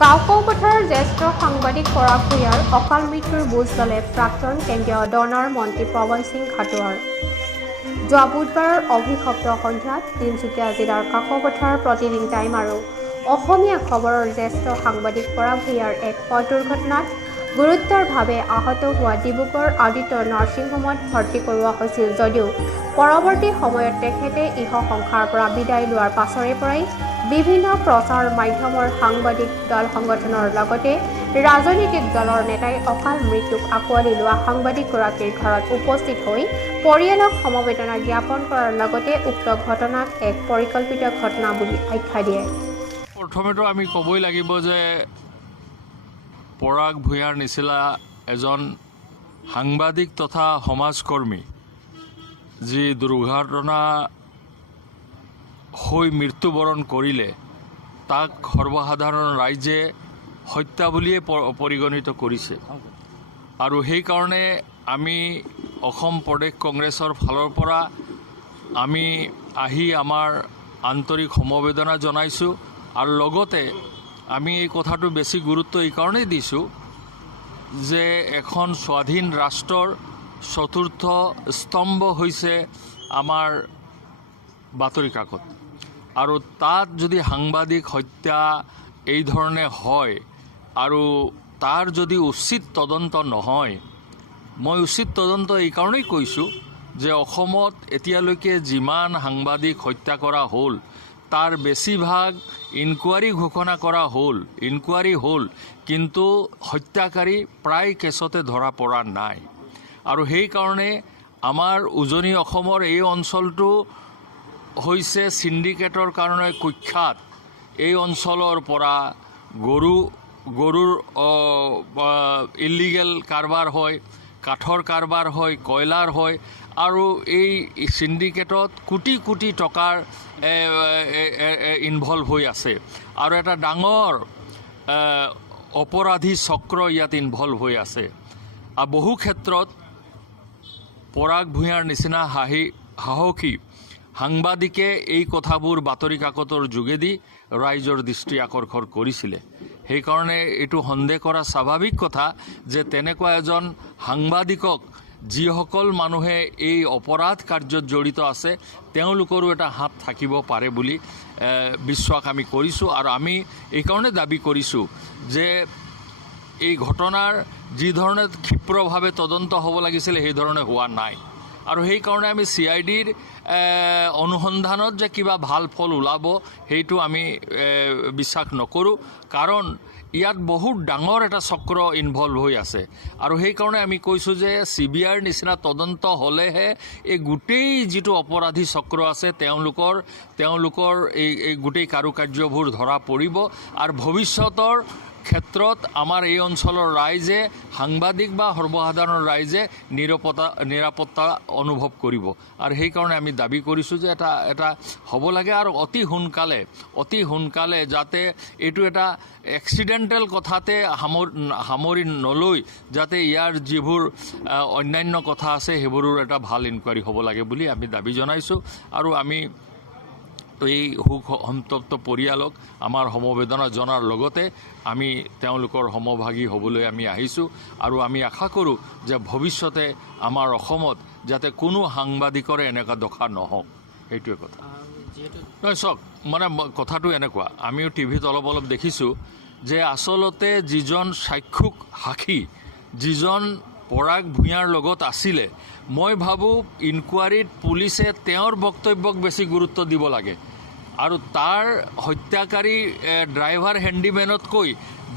কাকপথাৰৰ জ্যেষ্ঠ সাংবাদিক পৰাগ ভূঞাৰ অকাল মৃত্যুৰ বুজ ল'লে প্ৰাক্তন কেন্দ্ৰীয় ডনাৰ মন্ত্ৰী পৱন সিং ঘাটোৱাৰ। যোৱা বুধবাৰৰ অভিশপ্ত সন্ধ্যাত তিনিচুকীয়া জিলাৰ কাকপথাৰৰ প্ৰতিদিন টাইম আৰু অসমীয়া খবৰৰ জ্যেষ্ঠ সাংবাদিক পৰাগ ভূঞাৰ এক পথ দুৰ্ঘটনাত গুৰুতৰভাৱে আহত হোৱা ডিব্ৰুগড় আদিত্য নাৰ্ছিং হোমত ভৰ্তি কৰোৱা হৈছিল যদিও পৰৱৰ্তী সময়ত তেখেতে ইহ সংসাৰৰ পৰা বিদায় লোৱাৰ পাছৰে পৰাই বিভিন্ন প্ৰচাৰ মাধ্যমৰ সাংবাদিক দল সংগঠনৰ লগতে ৰাজনৈতিক দলৰ নেতাই অকাল মৃত্যুক আঁকোৱালি লোৱা সাংবাদিকগৰাকীৰ ঘৰত উপস্থিত হৈ পৰিয়ালক সমবেদনা জ্ঞাপন কৰাৰ লগতে উক্ত ঘটনাক এক পৰিকল্পিত ঘটনা বুলি আখ্যা দিয়ে। প্ৰথমেতো আমি ক'বই লাগিব যে পৰাগ ভূঞাৰ নিচিনা এজন সাংবাদিক তথা সমাজকৰ্মী যি দুৰ্ঘটনা হৈ মৃত্যুবৰণ কৰিলে তাক সৰ্বসাধাৰণ ৰাইজে হত্যা বুলিয়ে পৰিগণিত কৰিছে আৰু সেইকাৰণে আমি অসম প্ৰদেশ কংগ্ৰেছৰ ফালৰ পৰা আমি আহি আমাৰ আন্তৰিক সমবেদনা জনাইছোঁ আৰু লগতে আমি এই কথাটো বেছি গুৰুত্ব এই কাৰণেই দিছোঁ যে এখন স্বাধীন ৰাষ্ট্ৰৰ চতুৰ্থ স্তম্ভ হৈছে আমাৰ বাতৰি কাকত আৰু তাত যদি সাংবাদিক হত্যা এই ধৰণে হয় আৰু তাৰ যদি উচিত তদন্ত নহয়, মই উচিত তদন্ত এই কাৰণেই কৈছোঁ যে অসমত এতিয়ালৈকে যিমান সাংবাদিক হত্যা কৰা হ'ল তাৰ বেছিভাগ ইনকুৱাৰী ঘোষণা কৰা ইনকুৱাৰী হ'ল কিন্তু হত্যাকাৰী প্ৰায় কেছতে ধৰা পৰা নাই আৰু সেইকাৰণে আমাৰ উজনি অসমৰ এই অঞ্চলটো হৈছে চিণ্ডিকেটৰ কাৰণে কুখ্যাত। এই অঞ্চলৰ পৰা গৰুৰ ইলিগেল কাৰবাৰ হয়, কাঠৰ কাৰবাৰ হয়, কয়লাৰ হয় আৰু এই চিণ্ডিকেটত কোটি কোটি টকাৰ ইনভলভ হৈ আছে আৰু এটা ডাঙৰ অপৰাধী চক্ৰ ইয়াত ইনভলভ হৈ আছে আৰু বহু ক্ষেত্ৰত পৰাগ ভূঞাৰ নিচিনা সাহসী সাংবাদিকে এই কথাবোৰ বাতৰি কাকতৰ যোগেদি ৰাইজৰ দৃষ্টি আকৰ্ষণ কৰিছিলে। সেইকাৰণে এইটো সন্দেহ কৰা স্বাভাৱিক কথা যে তেনেকুৱা এজন সাংবাদিকক যিসকল মানুহে এই অপৰাধ কাৰ্যত জড়িত আছে তেওঁলোকৰো এটা হাত থাকিব পাৰে বুলি বিশ্বাস আমি কৰিছোঁ আৰু আমি এইকাৰণে দাবী কৰিছোঁ যে এই ঘটনাৰ যি ধৰণে ক্ষিপ্ৰভাৱে তদন্ত হ'ব লাগিছিলে সেই ধৰণে হোৱা নাই আৰু সেইকাৰণে আমি CIDৰ অনুসন্ধানত যে কিবা ভাল ফল ওলাব সেইটো আমি বিশ্বাস নকৰোঁ, কাৰণ ইয়াত বহুত ডাঙৰ এটা চক্ৰ ইনভলভ হৈ আছে আৰু সেইকাৰণে আমি কৈছোঁ যে CBIৰ নিচিনা তদন্ত হ'লেহে এই গোটেই যিটো অপৰাধী চক্ৰ আছে তেওঁলোকৰ এই গোটেই কাৰুকাৰ্যবোৰ ধৰা পৰিব আৰু ভৱিষ্যতৰ ক্ষেত্ৰত আমাৰ এই অঞ্চলৰ ৰাইজে সাংবাদিক বা সৰ্বসাধাৰণ ৰাইজে নিৰাপত্তা অনুভৱ কৰিব আৰু সেইকাৰণে আমি দাবী কৰিছোঁ যে এটা হ'ব লাগে আৰু অতি সোনকালে যাতে এইটো এটা এক্সিডেণ্টেল কথাতে সামৰি নলৈ যাতে ইয়াৰ যিবোৰ অন্যান্য কথা আছে সেইবোৰৰ এটা ভাল ইনকুৱাৰী হ'ব লাগে বুলি আমি দাবী জনাইছোঁ আৰু আমি এই শোক সন্তপ্ত পৰিয়ালক আমাৰ সমবেদনা জনাৰ লগতে আমি তেওঁলোকৰ সমভাগী হ'বলৈ আমি আহিছোঁ আৰু আমি আশা কৰোঁ যে ভৱিষ্যতে আমাৰ অসমত যাতে কোনো সাংবাদিকৰে এনেকুৱা দশা নহওক, সেইটোৱে কথা। নহয় চাওক, মানে কথাটো এনেকুৱা, আমিও টিভিত অলপ দেখিছোঁ যে আচলতে যিজন সাক্ষুক সাক্ষী যিজন পৰাগ ভূঞাৰ লগত আছিলে, মই ভাবোঁ ইনকুৱাৰীত পুলিচে তেওঁৰ বক্তব্যক বেছি গুৰুত্ব দিব লাগে আৰু তাৰ হত্যাকাৰী ড্ৰাইভাৰ হেণ্ডিমেনতকৈ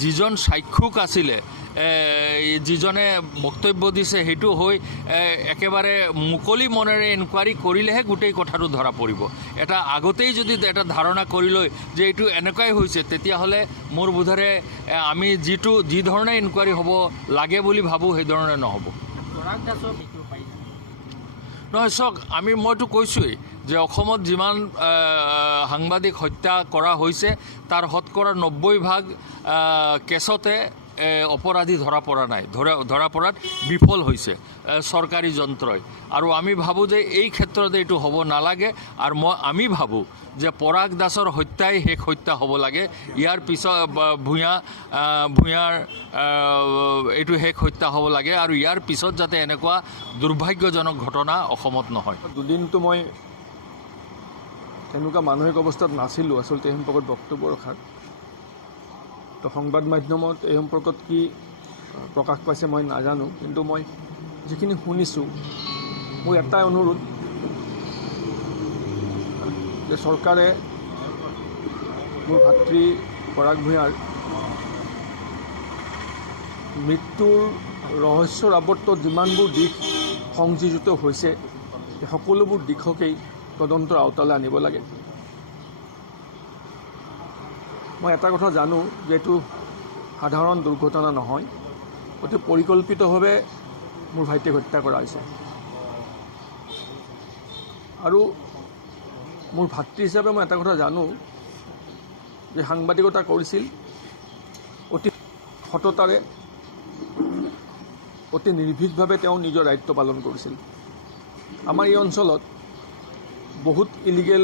যিজন সাক্ষুক আছিলে যিজনে বক্তব্য দিছে সেইটো হৈ একেবাৰে মুকলি মনেৰে ইনকুৱাৰী কৰিলেহে গোটেই কথাটো ধৰা পৰিব। এটা আগতেই যদি এটা ধাৰণা কৰি লৈ যে এইটো এনেকুৱাই হৈছে তেতিয়াহ'লে মোৰ বোধেৰে আমি যি ধৰণে ইনকুৱাৰী হ'ব লাগে বুলি ভাবোঁ সেই ধৰণে নহ'ব। নহয় চাওক, মইতো কৈছোঁৱেই যে অসমত যিমান সাংবাদিক হত্যা কৰা হৈছে তাৰ শতকৰা 90% কেছতে অপৰাধী ধৰা পৰা নাই, ধৰা পৰাত বিফল হৈছে চৰকাৰী যন্ত্ৰই। আৰু আমি ভাবোঁ যে এই ক্ষেত্ৰত এইটো হ'ব নালাগে। আৰু আমি ভাবোঁ যে পৰাগ দাসৰ হত্যাই শেষ হত্যা হ'ব লাগে। ইয়াৰ পিছত ভূঞাৰ এইটো শেষ হত্যা হ'ব লাগে আৰু ইয়াৰ পিছত যাতে এনেকুৱা দুৰ্ভাগ্যজনক ঘটনা অসমত নহয়। দুদিনটো মই তেনেকুৱা মানসিক অৱস্থাত নাছিলোঁ আচলতে এই সম্পৰ্কত বক্তব্য ৰখাৰ। তো সংবাদ মাধ্যমত এই সম্পৰ্কত কি প্ৰকাশ পাইছে মই নাজানো, কিন্তু মই যিখিনি শুনিছোঁ মোৰ এটাই অনুৰোধ যে চৰকাৰে মোৰ ভাতৃ পৰাগ ভূঞাৰ মৃত্যুৰ ৰহস্যৰ আৱৰ্তত যিমানবোৰ দিশ সংযোজিত হৈছে এই সকলোবোৰ দিশকেই তদন্তৰ আওতালৈ আনিব লাগে। মই এটা কথা জানো যে এইটো সাধাৰণ দুৰ্ঘটনা নহয়, অতি পৰিকল্পিতভাৱে মোৰ ভাইটিক হত্যা কৰা হৈছে। আৰু মোৰ ভাতৃ হিচাপে মই এটা কথা জানো যে সাংবাদিকতা কৰিছিল অতি সততাৰে, অতি নিৰ্ভীকভাৱে তেওঁ নিজৰ দায়িত্ব পালন কৰিছিল। আমাৰ এই অঞ্চলত বহুত ইলিগেল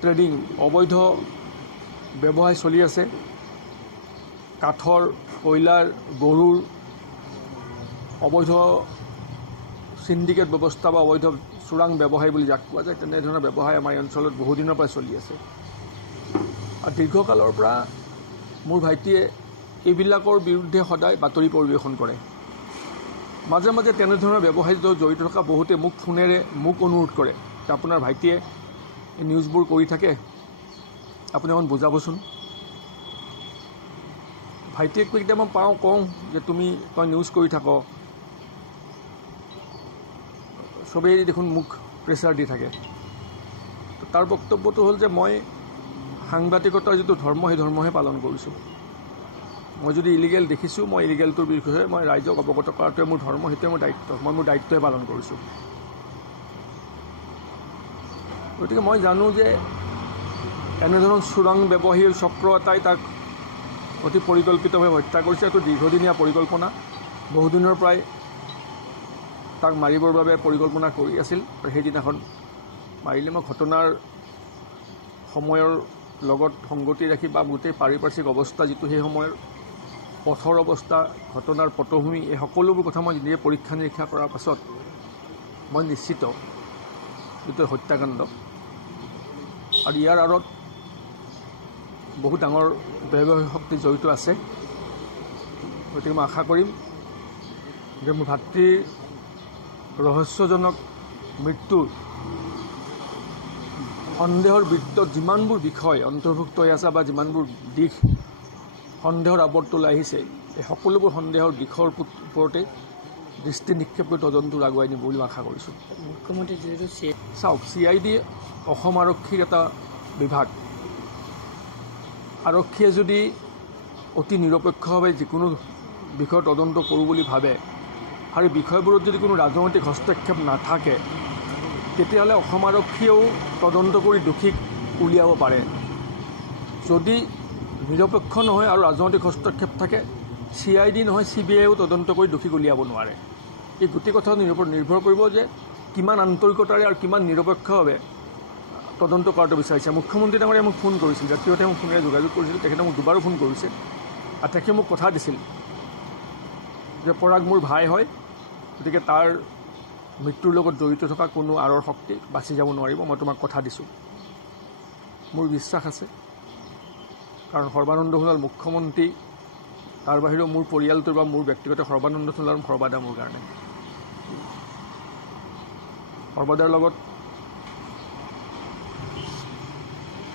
ট্ৰেডিং, অবৈধ ব্যৱসায় চলি আছে। কাঠৰ, কয়লাৰ, গৰুৰ অবৈধ চিণ্ডিকেট ব্যৱস্থা বা অবৈধ চোৰাং ব্যৱসায় বুলি যাক কোৱা যায়, তেনেধৰণৰ ব্যৱসায় আমাৰ এই অঞ্চলত বহুদিনৰ পৰা চলি আছে। আৰু দীৰ্ঘকালৰ পৰা মোৰ ভাইটিয়ে এইবিলাকৰ বিৰুদ্ধে সদায় বাতৰি পৰিৱেশন কৰে। মাজে মাজে তেনেধৰণৰ ব্যৱসায়ত জড়িত থকা বহুতে মোক ফোনেৰে মোক অনুৰোধ কৰে যে আপোনাৰ ভাইটিয়ে এই নিউজবোৰ কৰি থাকে, আপুনি অকণ বুজাবচোন। ভাইটিয়েক কেতিয়াবা কওঁ যে তই নিউজ কৰি থাক, চবেই দেখোন মোক প্ৰেছাৰ দি থাকে। তাৰ বক্তব্যটো হ'ল যে মই সাংবাদিকতাৰ যিটো ধৰ্ম সেই ধৰ্মহে পালন কৰিছোঁ। মই যদি ইলিগেল দেখিছোঁ মই ইলিগেলটোৰ বিষয়ে মই ৰাইজক অৱগত কৰাটোৱে মোৰ ধৰ্ম, সেইটোৱে মোৰ দায়িত্ব। মই মোৰ দায়িত্বই পালন কৰিছোঁ। গতিকে মই জানো যে এনেধৰণৰ চোৰাং ব্যৱসায়ীৰ চক্ৰ এটাই তাক অতি পৰিকল্পিতভাৱে হত্যা কৰিছে। এইটো দীৰ্ঘদিনীয়া পৰিকল্পনা, বহুদিনৰ পৰাই তাক মাৰিবৰ বাবে পৰিকল্পনা কৰি আছিল। আৰু সেইদিনাখন মাৰিলে। মই ঘটনাৰ সময়ৰ লগত সংগতি ৰাখি বা গোটেই পাৰিপাৰ্শ্বিক অৱস্থা যিটো সেই সময়ৰ পথৰ অৱস্থা, ঘটনাৰ পটভূমি, এই সকলোবোৰ কথা মই নিজে পৰীক্ষা নিৰীক্ষা কৰাৰ পাছত মই নিশ্চিত যিটো হত্যাকাণ্ড আৰু ইয়াৰ আঁৰত বহু ডাঙৰ ব্যৱসায়িক শক্তি জড়িত আছে। গতিকে মই আশা কৰিম যে মোৰ ভাতৃৰ ৰহস্যজনক মৃত্যুৰ সন্দেহৰ বৃত্তত যিমানবোৰ বিষয় অন্তৰ্ভুক্ত হৈ আছে বা যিমানবোৰ দিশ সন্দেহৰ আৱৰ্তলৈ আহিছে, এই সকলোবোৰ সন্দেহৰ দিশৰ ওপৰতে দৃষ্টি নিক্ষেপ কৰি তদন্তটো আগুৱাই নিব বুলি আশা কৰিছোঁ। মুখ্যমন্ত্ৰী যিহেতু চাওক, CID অসম আৰক্ষীৰ এটা বিভাগ। আৰক্ষীয়ে যদি অতি নিৰপেক্ষভাৱে যিকোনো বিষয় তদন্ত কৰোঁ বুলি ভাবে আৰু বিষয়বোৰত যদি কোনো ৰাজনৈতিক হস্তক্ষেপ নাথাকে, তেতিয়াহ'লে অসম আৰক্ষীয়েও তদন্ত কৰি দোষীক উলিয়াব পাৰে। যদি নিৰপেক্ষ নহয় আৰু ৰাজনৈতিক হস্তক্ষেপ থাকে, CID নহয় CBIয়েও তদন্ত কৰি দোষীক উলিয়াব নোৱাৰে। এই গোটেই কথা নিৰ্ভৰ কৰিব যে কিমান আন্তৰিকতাৰে আৰু কিমান নিৰপেক্ষভাৱে তদন্ত কৰাটো বিচাৰিছে। মুখ্যমন্ত্ৰী ডাঙৰীয়াই মোক ফোন কৰিছিল, ৰাতিপুৱাতে মোক ফোনেৰে যোগাযোগ কৰিছিল। তেখেতে মোক দুবাৰো ফোন কৰিছে আৰু তেখেতে মোক কথা দিছিল যে পৰাগ মোৰ ভাই হয়, গতিকে তাৰ মৃত্যুৰ লগত জড়িত থকা কোনো আঁৰৰ শক্তি বাচি যাব নোৱাৰিব, মই তোমাক কথা দিছোঁ। মোৰ বিশ্বাস আছে, কাৰণ সৰ্বানন্দ সোণোৱাল মুখ্যমন্ত্ৰী, তাৰ বাহিৰেও মোৰ পৰিয়ালটোৰ বা মোৰ ব্যক্তিগত সৰ্বানন্দ সোণোৱাল সৰ্বাদা মোৰ কাৰণে। সৰ্বাদাৰ লগত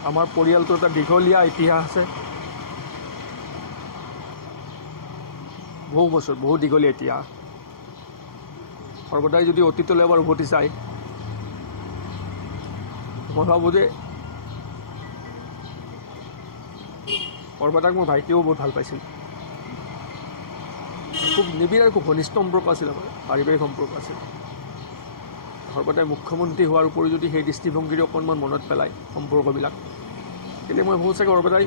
আমাৰ পৰিয়ালটোৰ এটা দীঘলীয়া ইতিহাস আছে, বহু বছৰ, বহু দীঘলীয়া ইতিহাস। সৰ্বদাই যদি অতীতলৈ এবাৰ উভতি চায়, মই ভাবোঁ যে সৰ্বদাক মোৰ ভাইটিয়েও বহুত ভাল পাইছিল। খুব নিবিড় আৰু খুব ঘনিষ্ঠ সম্পৰ্ক আছিল, আমাৰ পাৰিবাৰিক সম্পৰ্ক আছিল। সৰ্বদাই মুখ্যমন্ত্ৰী হোৱাৰ উপৰি যদি সেই দৃষ্টিভংগীৰে অকণমান মনত পেলায় সম্পৰ্কবিলাক, তেতিয়া মই ভাবোঁ চাগে সৰ্বদাই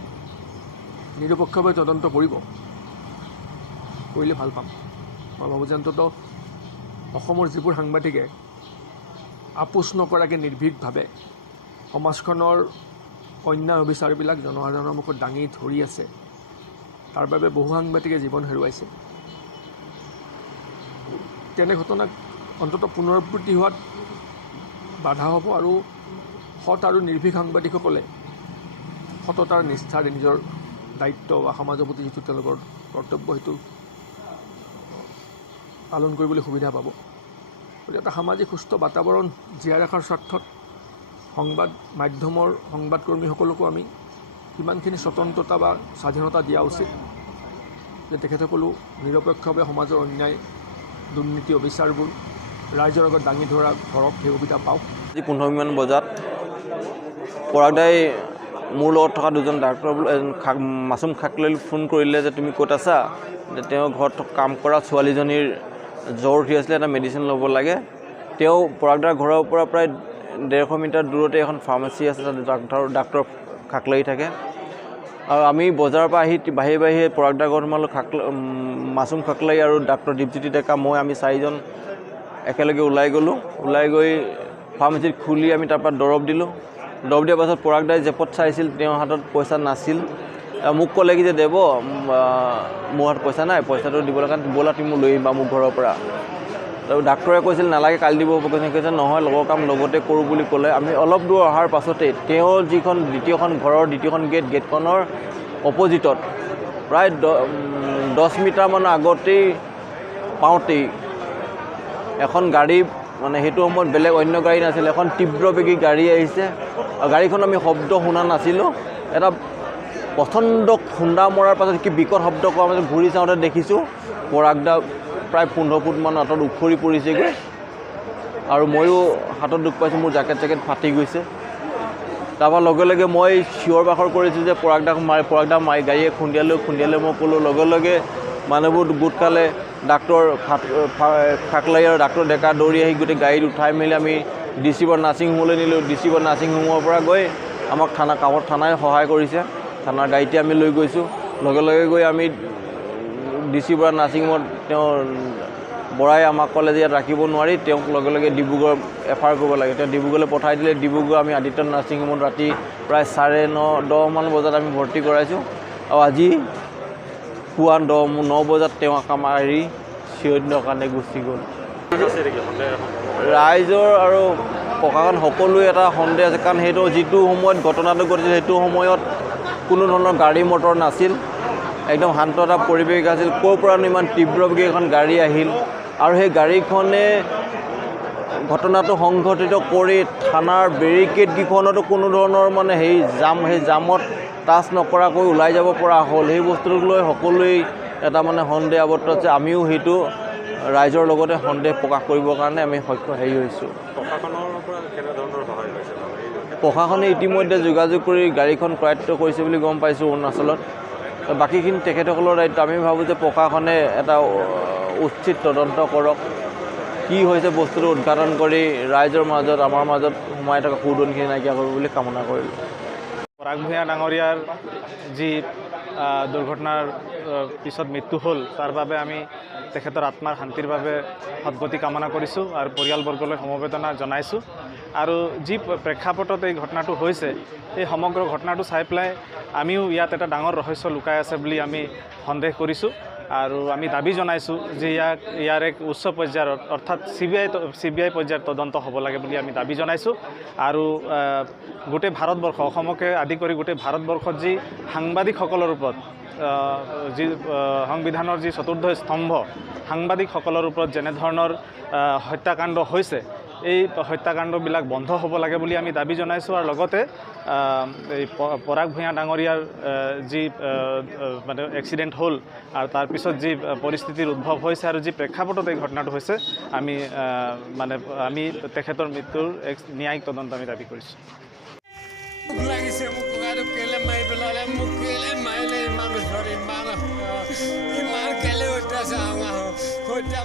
নিৰপেক্ষভাৱে তদন্ত কৰিব। কৰিলে ভাল পাম। মই ভাবোঁ যে অন্ততঃ অসমৰ যিবোৰ সাংবাদিকে আপোচ নকৰাকৈ নিৰ্ভীকভাৱে সমাজখনৰ অন্যায় অবিচাৰবিলাক জনসাধাৰণৰ মুখত দাঙি ধৰি আছে, তাৰ বাবে বহু সাংবাদিকে জীৱন হেৰুৱাইছে। তেনে ঘটনাক অন্ততঃ পুনৰাবৃত্তি হোৱাত বাধা হ'ব আৰু সৎ আৰু নিৰ্ভীক সাংবাদিকসকলে সততাৰ নিষ্ঠাৰে নিজৰ দায়িত্ব বা সমাজৰ প্ৰতি যিটো তেওঁলোকৰ কৰ্তব্য সেইটো পালন কৰিবলৈ সুবিধা পাব। গতিকে এটা সামাজিক সুস্থ বাতাবৰণ জীয়াই ৰখাৰ স্বাৰ্থত সংবাদ মাধ্যমৰ সংবাদকৰ্মীসকলকো আমি কিমানখিনি স্বতন্ত্ৰতা বা স্বাধীনতা দিয়া উচিত যে তেখেতসকলো নিৰপেক্ষভাৱে সমাজৰ অন্যায় দুৰ্নীতি অবিচাৰবোৰ ৰাইজৰ আগত দাঙি ধৰা ধৰক সেই সুবিধা পাওক। আজি 15 বজাত পৰাগদাই মোৰ লগত থকা দুজন ডাক্তৰ মাছুম খাকলৈ ফোন কৰিলে যে তুমি ক'ত আছা, যে তেওঁৰ ঘৰত কাম কৰা ছোৱালীজনীৰ জ্বৰ উঠি আছিলে, এটা মেডিচিন ল'ব লাগে। তেওঁ পৰাগদাৰ ঘৰৰ পৰা প্ৰায় 150 মিটাৰ দূৰতে এখন ফাৰ্মাচী আছে, তাতে ডাক্তৰ খাকলাই থাকে। আৰু আমি বজাৰৰ পৰা আহি বাহিৰে পৰাগদাৰ ঘৰত সোমালোঁ। মাছুম খাকলাই আৰু ডাক্তৰ দীপজ্যোতি ডেকা আমি 4জন একেলগে ওলাই গ'লোঁ। ওলাই গৈ ফাৰ্মাচীত খুলি আমি তাৰপৰা দৰৱ দিলোঁ। দৰৱ দিয়াৰ পাছত পৰাগদাই জেপত চাইছিল, তেওঁৰ হাতত পইচা নাছিল। মোক ক'লে কি যে দেৱ মোৰ হাতত পইচা নাই, পইচাটো দিবলৈ কাৰণে ব'লা তুমি লৈ আহিবা মোৰ ঘৰৰ পৰা। আৰু ডাক্তৰে কৈছিল নালাগে কালি দিব, কৈছে নহয় লগৰ কাম লগতে কৰোঁ বুলি ক'লে। আমি অলপ দূৰ অহাৰ পাছতে তেওঁৰ যিখন দ্বিতীয়খন গেটখনৰ অপজিটত প্ৰায় 10 মিটাৰমানৰ আগতেই পাওঁতেই এখন গাড়ী, মানে সেইটো সময়ত বেলেগ অন্য গাড়ী নাছিল, এখন তীব্ৰবেগী গাড়ী আহিছে। আৰু গাড়ীখন আমি শব্দ শুনা নাছিলোঁ। এটা প্ৰচণ্ড খুন্দা মৰাৰ পাছত কি বিকট শব্দ কৰাৰ পাছত ঘূৰি চাওঁতে দেখিছোঁ পৰাগদা প্ৰায় 15 ফুটমান আঁতৰত উফৰি পৰিছেগৈ। আৰু ময়ো হাতত দুখ পাইছোঁ, মোৰ জেকেট ফাটি গৈছে। তাৰপৰা লগে লগে মই চিঞৰ বাখৰ কৰিছোঁ যে পৰাগদা মাৰি গাড়ীয়ে খুন্দিয়ালে। মই ক'লোঁ লগে লগে মানুহবোৰ গোট খালে। ডাক্তৰ খাকলাই আৰু ডাক্তৰ ডেকা দৌৰি আহি গোটেই গাড়ীত উঠাই মেলি আমি DC নাৰ্ছিং হোমলৈ নিলোঁ। DC নাৰ্ছিং হোমৰ পৰা গৈ আমাক কামত থানাই সহায় কৰিছে। থানাৰ গাড়ীতে আমি লৈ গৈছোঁ। লগে লগে গৈ আমি DC নাৰ্ছিং হোমত তেওঁ বৰাই আমাক ক'লে যে ইয়াত ৰাখিব নোৱাৰি, তেওঁক লগে লগে ডিব্ৰুগড় FR কৰিব লাগে। তেওঁ ডিব্ৰুগড়লৈ পঠাই দিলে। ডিব্ৰুগড় আমি আদিত্য নাৰ্ছিং হোমত ৰাতি প্ৰায় 9:30মান বজাত আমি ভৰ্তি কৰাইছোঁ। আৰু আজি পুৱা 9 বজাত তেওঁ মাৰি চিৰদিনৰ কাৰণে গুচি গ'ল। ৰাইজৰ আৰু প্ৰশাসন সকলোৱে এটা সন্দেহ আছে, কাৰণ সেইটো যিটো সময়ত ঘটনাটো ঘটিছিল সেইটো সময়ত কোনো ধৰণৰ গাড়ী মটৰ নাছিল, একদম শান্ত এটা পৰিৱেশ আছিল। ক'ৰ পৰানো ইমান তীব্ৰবেগী এখন গাড়ী আহিল, আৰু সেই গাড়ীখনে ঘটনাটো সংঘটিত কৰি থানাৰ বেৰিকেডকেইখনতো কোনো ধৰণৰ মানে সেই জামত টাচ নকৰাকৈ ওলাই যাব পৰা হ'ল। সেই বস্তুটোক লৈ সকলোৱেই এটা মানে সন্দেহ আৱদ্ধ আছে। আমিও সেইটো ৰাইজৰ লগতে সন্দেহ প্ৰকাশ কৰিবৰ কাৰণে আমি হৈছোঁ। প্ৰশাসনে ইতিমধ্যে যোগাযোগ কৰি গাড়ীখন কৰায়ত্ব কৰিছে বুলি গম পাইছোঁ অৰুণাচলত। বাকীখিনি তেখেতসকলৰ দায়িত্ব। আমি ভাবোঁ যে প্ৰশাসনে এটা উচিত তদন্ত কৰক, কি হৈছে বস্তুটো উদ্ঘাটন কৰি ৰাইজৰ মাজত আমাৰ মাজত সোমাই থকা কুদনখিনি নাইকিয়া কৰিব বুলি কামনা কৰিলোঁ। পৰাগ ভূঞা ডাঙৰীয়াৰ যি দুৰ্ঘটনাৰ পিছত মৃত্যু হ'ল, তাৰ বাবে আমি তেখেতৰ আত্মাৰ শান্তিৰ বাবে সদ্গতি কামনা কৰিছোঁ আৰু পৰিয়ালবৰ্গলৈ সমবেদনা জনাইছোঁ। আৰু যি প্ৰেক্ষাপটত এই ঘটনাটো হৈছে, এই সমগ্ৰ ঘটনাটো চাই পেলাই আমিও ইয়াত এটা ডাঙৰ ৰহস্য লুকাই আছে বুলি আমি সন্দেহ কৰিছোঁ। আৰু আমি দাবী জনাইছোঁ যে ইয়াৰ এক উচ্চ পৰ্যায়ৰ অৰ্থাৎ CBI পৰ্যায়ৰ তদন্ত হ'ব লাগে বুলি আমি দাবী জনাইছোঁ। আৰু গোটেই ভাৰতবৰ্ষ, অসমকে আদি কৰি গোটেই ভাৰতবৰ্ষত যি সাংবাদিকসকলৰ ওপৰত যি সংবিধানৰ যি চতুৰ্থ স্তম্ভ, সাংবাদিকসকলৰ ওপৰত যেনেধৰণৰ হত্যাকাণ্ড হৈছে, এই হত্যাকাণ্ডবিলাক বন্ধ হ'ব লাগে বুলি আমি দাবী জনাইছোঁ। আৰু লগতে এই পৰাগ ভূঞা ডাঙৰীয়াৰ যি মানে এক্সিডেণ্ট হ'ল আৰু তাৰপিছত যি পৰিস্থিতিৰ উদ্ভৱ হৈছে আৰু যি প্ৰেক্ষাপটত এই ঘটনাটো হৈছে, আমি তেখেতৰ মৃত্যুৰ এক ন্যায়িক তদন্ত আমি দাবী কৰিছোঁ। লাগিছে মোক ককাটো কেলে মাৰি পেলালে, মোক কেলে মাৰিলে ইমান ধৰি ইমান কেলে হত্যা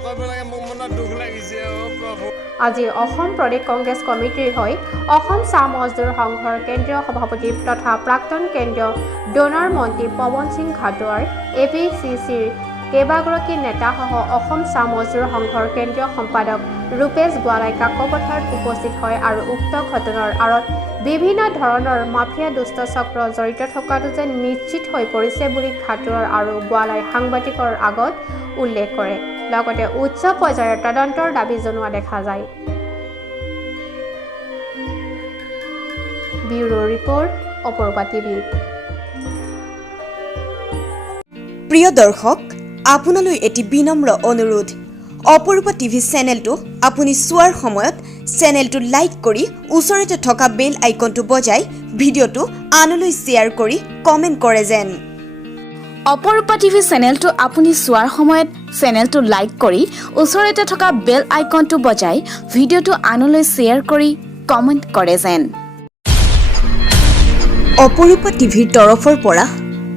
কৰিব লাগে, মোক মনত দুখ লাগিছে। আজি অসম প্ৰদেশ কংগ্ৰেছ কমিটিৰ হৈ অসম চাহ মজদুৰ সংঘৰ কেন্দ্ৰীয় সভাপতি তথা প্ৰাক্তন কেন্দ্ৰীয় ডোনাৰ মন্ত্ৰী পৱন সিং ঘাটোৱাৰ, APCCৰ কেইবাগৰাকী নেতাসহ অসম চাহ মজদুৰ সংঘৰ কেন্দ্ৰীয় সম্পাদক ৰূপেশ গোৱালাই কাকপথাৰত উপস্থিত হয় আৰু উক্ত ঘটনাৰ আঁৰত বিভিন্ন ধৰণৰ মাফিয়া দুষ্ট চক্ৰ জড়িত থকাটো যেন নিশ্চিত হৈ পৰিছে বুলি খাটুৱাৰ আৰু গোৱালাই সাংবাদিকৰ আগত উল্লেখ কৰে। লগতে উচ্চ পৰ্যায়ৰ তদন্তৰ দাবী জনোৱা দেখা যায়। ব্যুৰো ৰিপৰ্ট, অপৰূপা টিভি। প্ৰিয় দৰ্শক, আপোনালৈ এটি বিনম্ৰ অনুৰোধ। অপৰূপা টিভি চেনেলটো আপুনি চোৱাৰ সময়ত চেনেলটো লাইক কৰি ওচৰতে থকা বেল আইকনটো বজাই ভিডিঅ'টো আনলৈ শ্বেয়াৰ কৰি কমেণ্ট কৰে যেন। অপৰূপা টিভি চেনেলটো আপুনি চোৱাৰ সময়ত চেনেলটো লাইক কৰি ওচৰতে থকা বেল আইকনটো বজাই ভিডিঅ'টো আনলৈ শ্বেয়াৰ কৰি কমেণ্ট কৰে যেন। অপৰূপা টিভিৰ তৰফৰ পৰা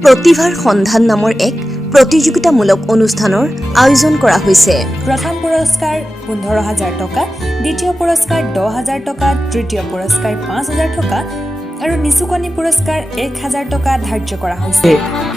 প্ৰতিভাৰ সন্ধান নামৰ এক প্ৰতিযোগিতামূলক অনুষ্ঠানৰ আয়োজন কৰা হৈছে। প্ৰথম পুৰস্কাৰ 15,000 টকা, দ্বিতীয় পুৰস্কাৰ 10,000 টকা, তৃতীয় পুৰস্কাৰ 5,000 টকা আৰু নিচুকনি পুৰস্কাৰ 1,000 টকা ধাৰ্য কৰা হৈছে।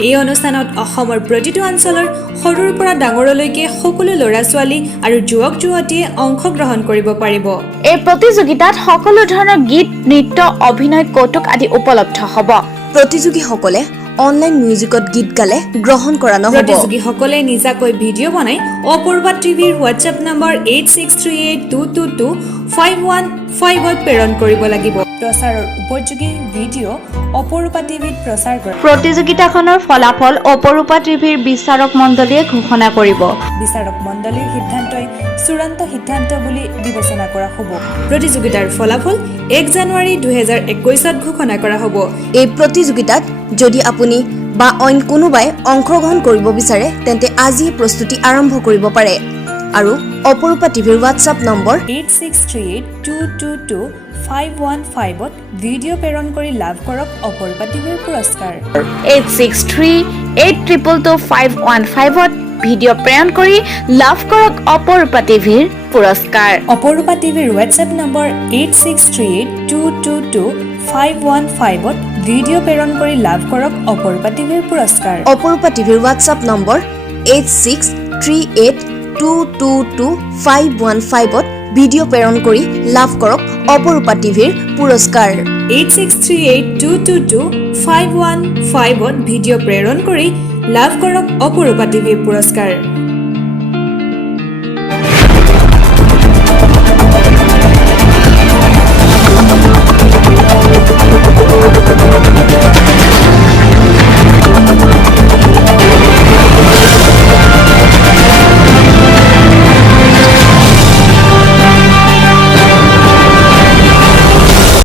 এই অনুষ্ঠানত অসমৰ প্ৰতিটো অঞ্চলৰ সৰুৰ পৰা ডাঙৰলৈকে সকলো ল'ৰা-ছোৱালী আৰু যুৱক-যুৱতীয়ে অংশগ্ৰহণ কৰিব পাৰিব। এই প্ৰতিযোগিতাত সকলো ধৰণৰ গীত, নৃত্য, অভিনয়, কৌতুক আদি উপলব্ধ হ'ব। প্ৰতিযোগীসকলে অনলাইন মিউজিকত গীত গালে গ্ৰহণ কৰা নহ'ব। প্ৰতিযোগীসকলে নিজাকৈ ভিডিঅ' বনাই অপূৰ্বা টিভিৰ হোৱাটছএপ নম্বৰ 8638222515ত প্ৰেৰণ কৰিব লাগিব। প্ৰচাৰৰ উপযোগী ভিডিঅ' অপূৰ্বা টিভিত প্ৰচাৰ কৰে। প্ৰতিযোগিতাখনৰ ফলাফল অপৰূপা টিভিৰ বিচাৰক মণ্ডলীয়ে ঘোষণা কৰিব। বিচাৰক মণ্ডলীৰ সিদ্ধান্তই চূড়ান্ত সিদ্ধান্ত বুলি বিবেচনা কৰা হ'ব। প্ৰতিযোগিতাৰ ফলাফল 1 জানুৱাৰী 2021ত ঘোষণা কৰা হ'ব। এই প্ৰতিযোগিতাত যদি আপুনি বা অইন কোনোবাই অংশগ্ৰহণ কৰিব বিচাৰে তেন্তে আজিয়ে প্ৰস্তুতি আৰম্ভ কৰিব পাৰে আৰু অপৰূপা টিভিৰ হোৱাটছআপ নম্বৰ 8638222515ত ভিডিঅ' প্ৰেৰণ কৰি লাভ কৰক অপৰূপা টিভিৰ পুৰস্কাৰ। 8638222515ত ভিডিঅ' প্ৰেৰণ কৰি লাভ কৰক অপৰূপা টিভিৰ পুৰস্কাৰ। অপৰূপা টিভিৰ হোৱাটছএপ নম্বৰ 8638222515ত ভিডিঅ' প্ৰেৰণ কৰি লাভ কৰক অপৰূপা টিভিৰ পুৰস্কাৰ। অপৰূপা টিভিৰ হোৱাটছআপ নম্বৰ 8638222515ত ভিডিঅ' প্ৰেৰণ কৰি লাভ কৰক অপৰূপা টিভিৰ পুৰস্কাৰ। 8638222515ত ভিডিঅ' প্ৰেৰণ কৰি লাভ কৰক অপৰূপা টিভিৰ পুৰস্কাৰ।